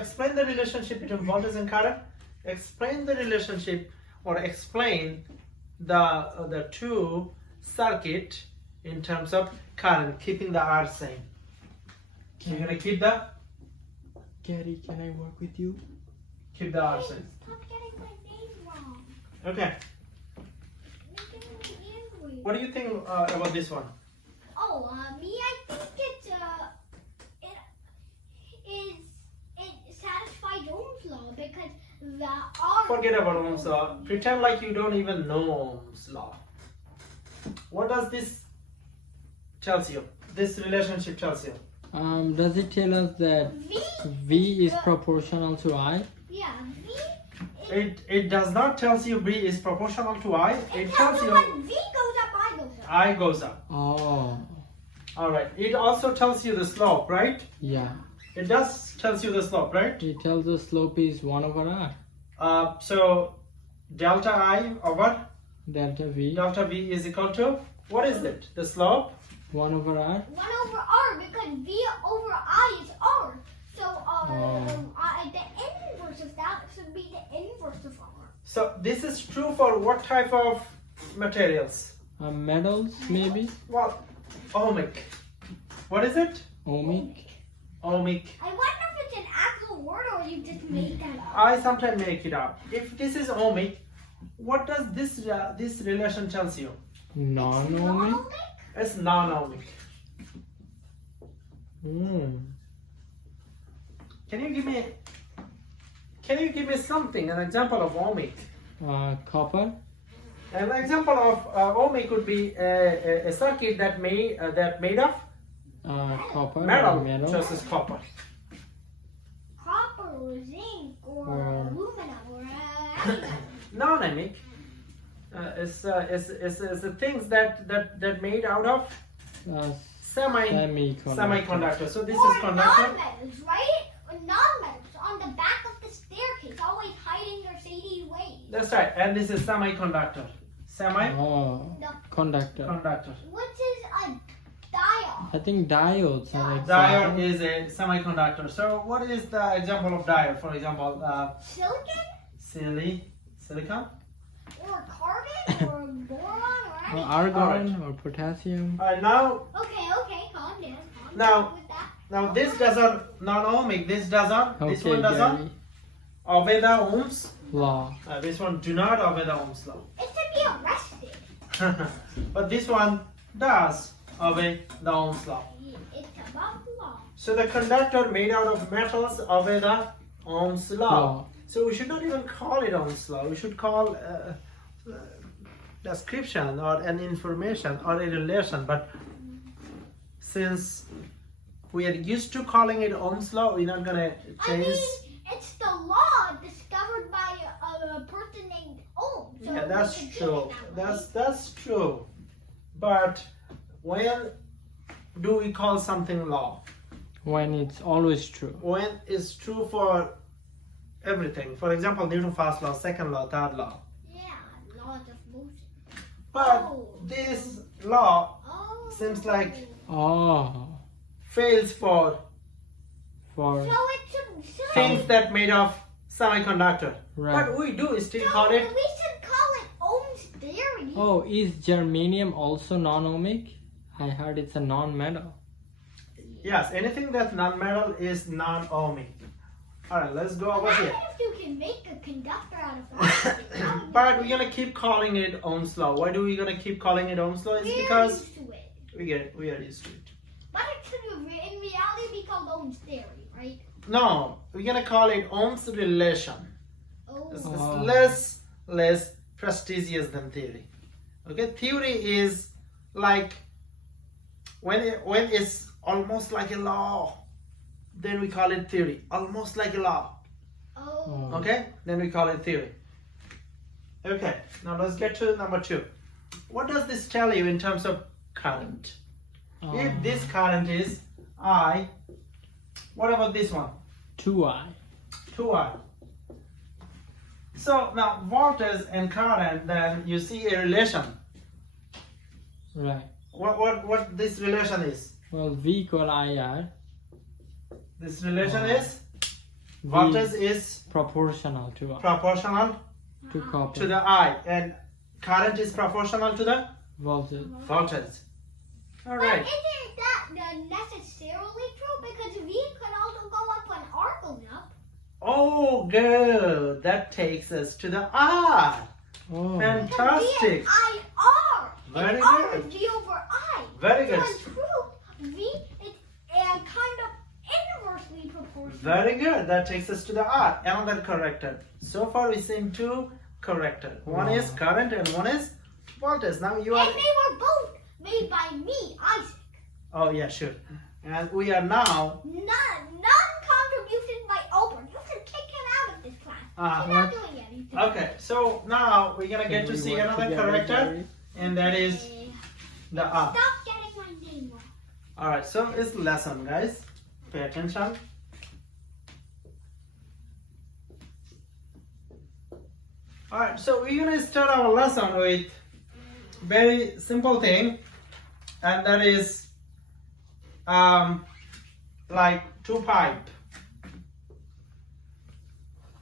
explain the relationship between voltage and current. Explain the relationship or explain the two circuit in terms of current, keeping the R same. You're gonna keep the Gary, can I work with you? keep the R same. Stop getting my name wrong. Okay. You're getting me angry. What do you think about this one? Oh, me, I think it satisfies Ohm's law because the R. Forget about Ohm's law. Pretend like you don't even know Ohm's law. What does this tells you? This relationship tells you. Does it tell us that V. V is proportional to I? Yeah, V. It does not tells you V is proportional to I. It tells you when V goes up, I goes up. I goes up. Oh, Alright. It also tells you the slope, right? yeah. It does tells you the slope, right? It tells the slope is 1 over R. So delta I over Delta V, delta V is equal to, what is it? The slope? 1 over R. 1 over R because V over I is R. So the inverse of that should be the inverse of R. So this is true for what type of materials? Metals, maybe? Well, ohmic. What is it? Ohmic. Ohmic. I wonder if it's an actual word or you just made that up. I sometimes make it up. If this is ohmic, what does this relation tells you? Non-ohmic? Non-ohmic? It's non-ohmic. Can you give me something, an example of ohmic? Copper. An example of ohmic would be a circuit that made of Copper. metal, just as copper. Copper or zinc or Or- aluminum or anything. Non-ohmic is the things that made out of Semiconductor. semiconductor. So this or is conductor. non-metals, right? Or non-metals on the back of the staircase, always hiding their shady ways. That's right. And this is semiconductor. Oh, No. conductor. Semiconductor. Which is a diode. I think diodes are Diode example. is a semiconductor. So what is the example of diode? For example, Silicon silicon. or carbon or boron or Or anything. argon or potassium. Now Okay, calm down. Calm Now- down with that. Now this doesn't non-ohmic. This doesn't. This Okay, one doesn't Gary. obey the Ohm's. Law. This one do not obey the Ohm's law. It should be arrested. But this one does obey the Ohm's law. It's above the law. So the conductor made out of metals obey the Ohm's law. Law. So we should not even call it Ohm's law. We should call description or an information or a relation. But since we are used to calling it Ohm's law, we're not gonna I change. mean, it's the law discovered by a person named Ohm. So Yeah, we that's should true. do it that way. That's true. But when do we call something law? When it's always true. When it's true for everything. For example, Newton's first law, second law, third law. Yeah, laws of motion. But Oh. this law Oh. seems like Oh, fails for for So it's a things that made of semiconductor. right. But we do still call it. We should call it Ohm's theory. Oh, is germanium also non-ohmic? I heard it's a non-metal. Yes, anything that's non-metal is non-ohmic. Alright, let's go over Imagine here. if you can make a conductor out of plastic. But we're gonna keep calling it Ohm's law. Why do we gonna keep calling it Ohm's law? It's We're because used to it. we are used to it. But it should in reality be called Ohm's theory, right? No, we're gonna call it Ohm's relation. It's Oh. less prestigious than theory. Okay, theory is like when it's almost like a law, then we call it theory. Almost like a law. Oh. Okay, then we call it theory. Okay, now let's get to number 2. What does this tell you in terms of current? If this current is I, what about this one? 2I. 2I. So now voltage and current, then you see a relation. Right. What this relation is? Well, V equal IR. This relation Wow. is Voltage is proportional to proportional copper to the I, and current is proportional to the voltage. voltage. All But right. isn't that necessarily true? Because V could also go up when R goes up. Oh, good. That takes us to the R. Oh, Because V Fantastic. is IR. Very and R good. is V over I. Very So good. in truth, V is kind of inversely proportional. Very good. That takes us to the R. Another corrector. So far we've seen two correctors. One Wow. is current and one is voltage. Now you are. And they were both made by me, Isaac. Oh yeah, sure. And we are now. None contributed by Albert. You can kick him out of this class. Ah, He's not doing anything. Okay, so now we're gonna get to we see work another together, corrector, Gary? and that is the R. Stop getting my name wrong. Alright, so it's lesson, guys. Pay attention. Alright, so we're gonna start our lesson with very simple thing, and that is like two pipe.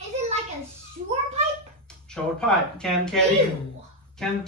Is it like a sewer pipe? Short pipe can carry what? Pipe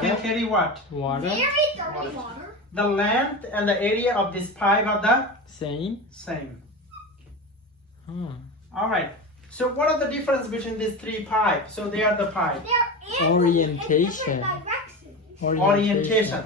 can Water, carry what? water, Very dirty water. The length and the area of this pipe are the same. same. Huh. Alright, so what are the difference between these three pipes? So they are the pipe. They're in Orientation. different directions. Orientation.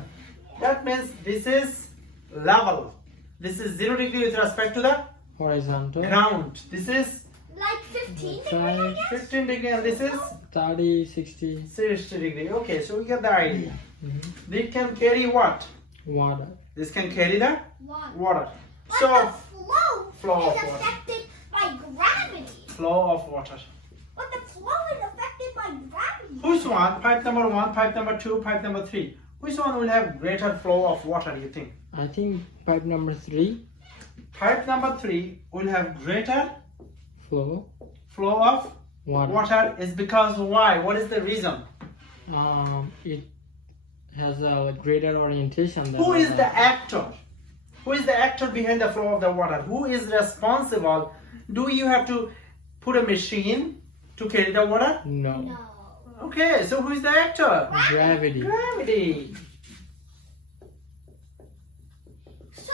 That means this is level. This is 0 degree with respect to the Horizontal. ground. This is Like 15 That's degrees, I right. guess? 15 degree and this is 30, 60. 60 degree. Okay, so we get the idea. Mhm. They can carry what? Water. This can carry the Water. water. But So the flow of is water. affected by gravity. flow of water. But the flow is affected by gravity. Which one? Pipe number 1, pipe number 2, pipe number 3. Which one will have greater flow of water, you think? I think pipe number 3 Pipe number 3 will have greater flow flow of water. water is because why? What is the reason? It has a greater orientation than Who is other. the actor? Who is the actor behind the flow of the water? Who is responsible? Do you have to put a machine to carry the water? No. No. Okay, so who is the actor? Gravity. Gravity.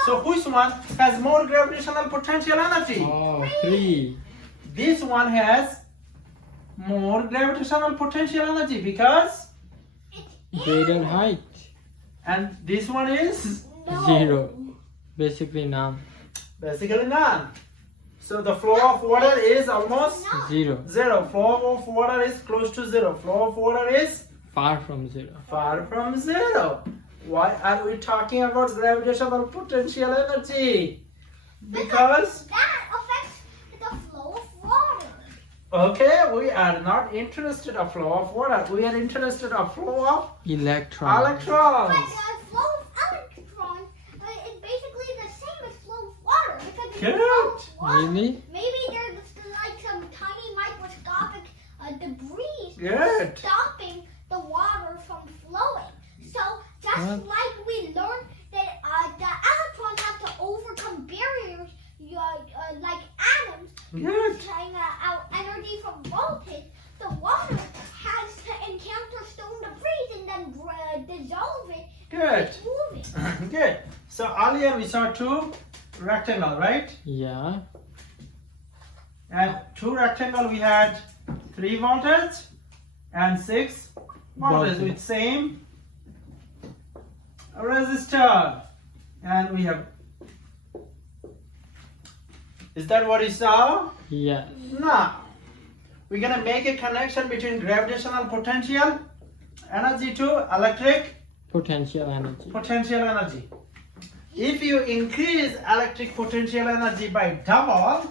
So which one has more gravitational potential energy? Oh, 3. This one has more gravitational potential energy because, Greater height. and this one is No. 0. Basically none. basically none. So the flow of water is almost No. 0. 0. Flow of water is close to 0. Flow of water is Far from 0. far from 0. Why are we talking about gravitational potential energy? Because, That affects the flow of water. okay, we are not interested in flow of water. We are interested in flow of Electron. electrons. But the flow of electrons is basically the same as flow of water. Because if Good. you flow of water, Really? maybe there's like some tiny microscopic debris Good. stopping the water from flowing. So just What? like we learned that the electrons have to overcome barriers like atoms, Good. trying out energy from voltage, the water has to encounter stone debris and then dissolve it. Good. It's moving. Good. So earlier we saw two rectangle, right? Yeah. And two rectangle we had 3 voltage and 6 voltage Voltage. with same resistor. And we have. Is that what you saw? Yes. Now we're gonna make a connection between gravitational potential energy to electric Potential energy. potential energy. If you increase electric potential energy by double,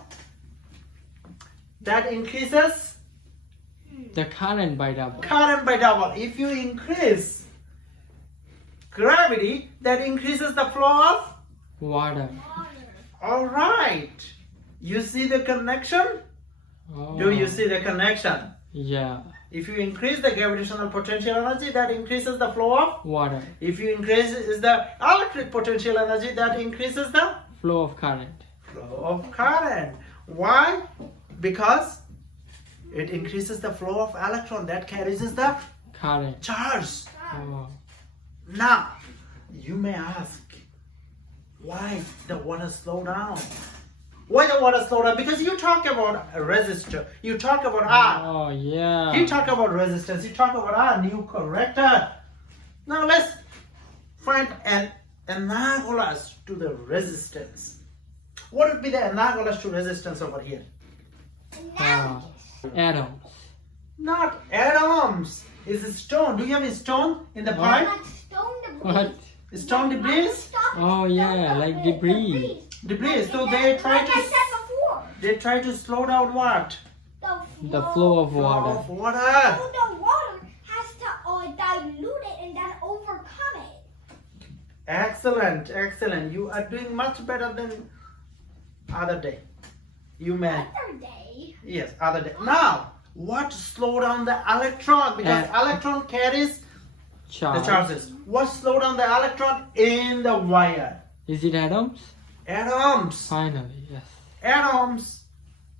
that increases The current by double. current by double. If you increase gravity, that increases the flow of. Water. All right. You see the connection? Oh. Do you see the connection? Yeah. If you increase the gravitational potential energy, that increases the flow of. Water. If you increase the electric potential energy, that increases the Flow of current. Flow of current. Why? Because it increases the flow of electron that carries the Current. charge. Oh. Now, you may ask, why the water slow down? Why the water slow down? Because you talk about a resistor, you talk about R, Oh, yeah. you talk about resistance, you talk about R, new corrector. Now let's find an analogous to the resistance. What would be the analogous to resistance over here? Analogous. Atoms. Not atoms. It's a stone. Do you have a stone in the What? pipe? Not stone debris. What? Stone debris? Oh, yeah, like debris. Debris. So they try like I to said before. they try to slow down what? The flow of Flow water. of water. So the water has to dilute it and then overcome it. Excellent, excellent. You are doing much better than other day. You may. Other day. Yes, other day. Now, what slow down the electron? Because electron carries the Charge. charges. What slow down the electron in the wire? Is it atoms? Atoms. Finally, yes. Atoms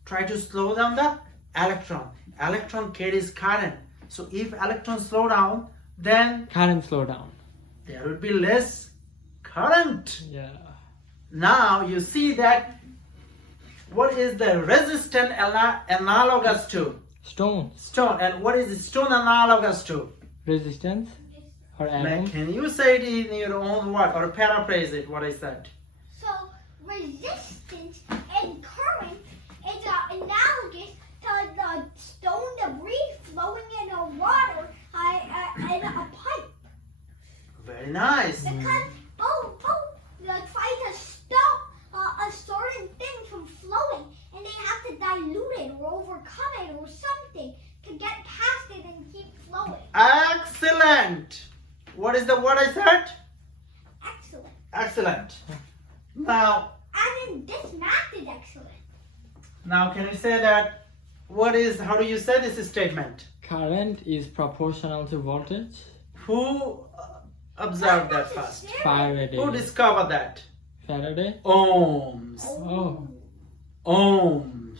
try to slow down the electron. Electron carries current. So if electrons slow down, then Current slow down. there will be less current. Yeah. Now you see that what is the resistance analogous to? Stones. Stone. And what is the stone analogous to? Resistance. Or Man, atoms. can you say it in your own word or paraphrase it? What is that? So resistance and current is analogous to the stone debris flowing in the water in a pipe. Very nice. Because both try to stop a certain thing from flowing, and they have to dilute it or overcome it or something to get past it and keep flowing. Excellent. What is the word I said? Excellent. Excellent. Now, And in this math is excellent. now can you say that? How do you say this statement? Current is proportional to voltage. Who observed that first? Faraday. Who discovered that? Faraday. Ohms. Oh. Ohms.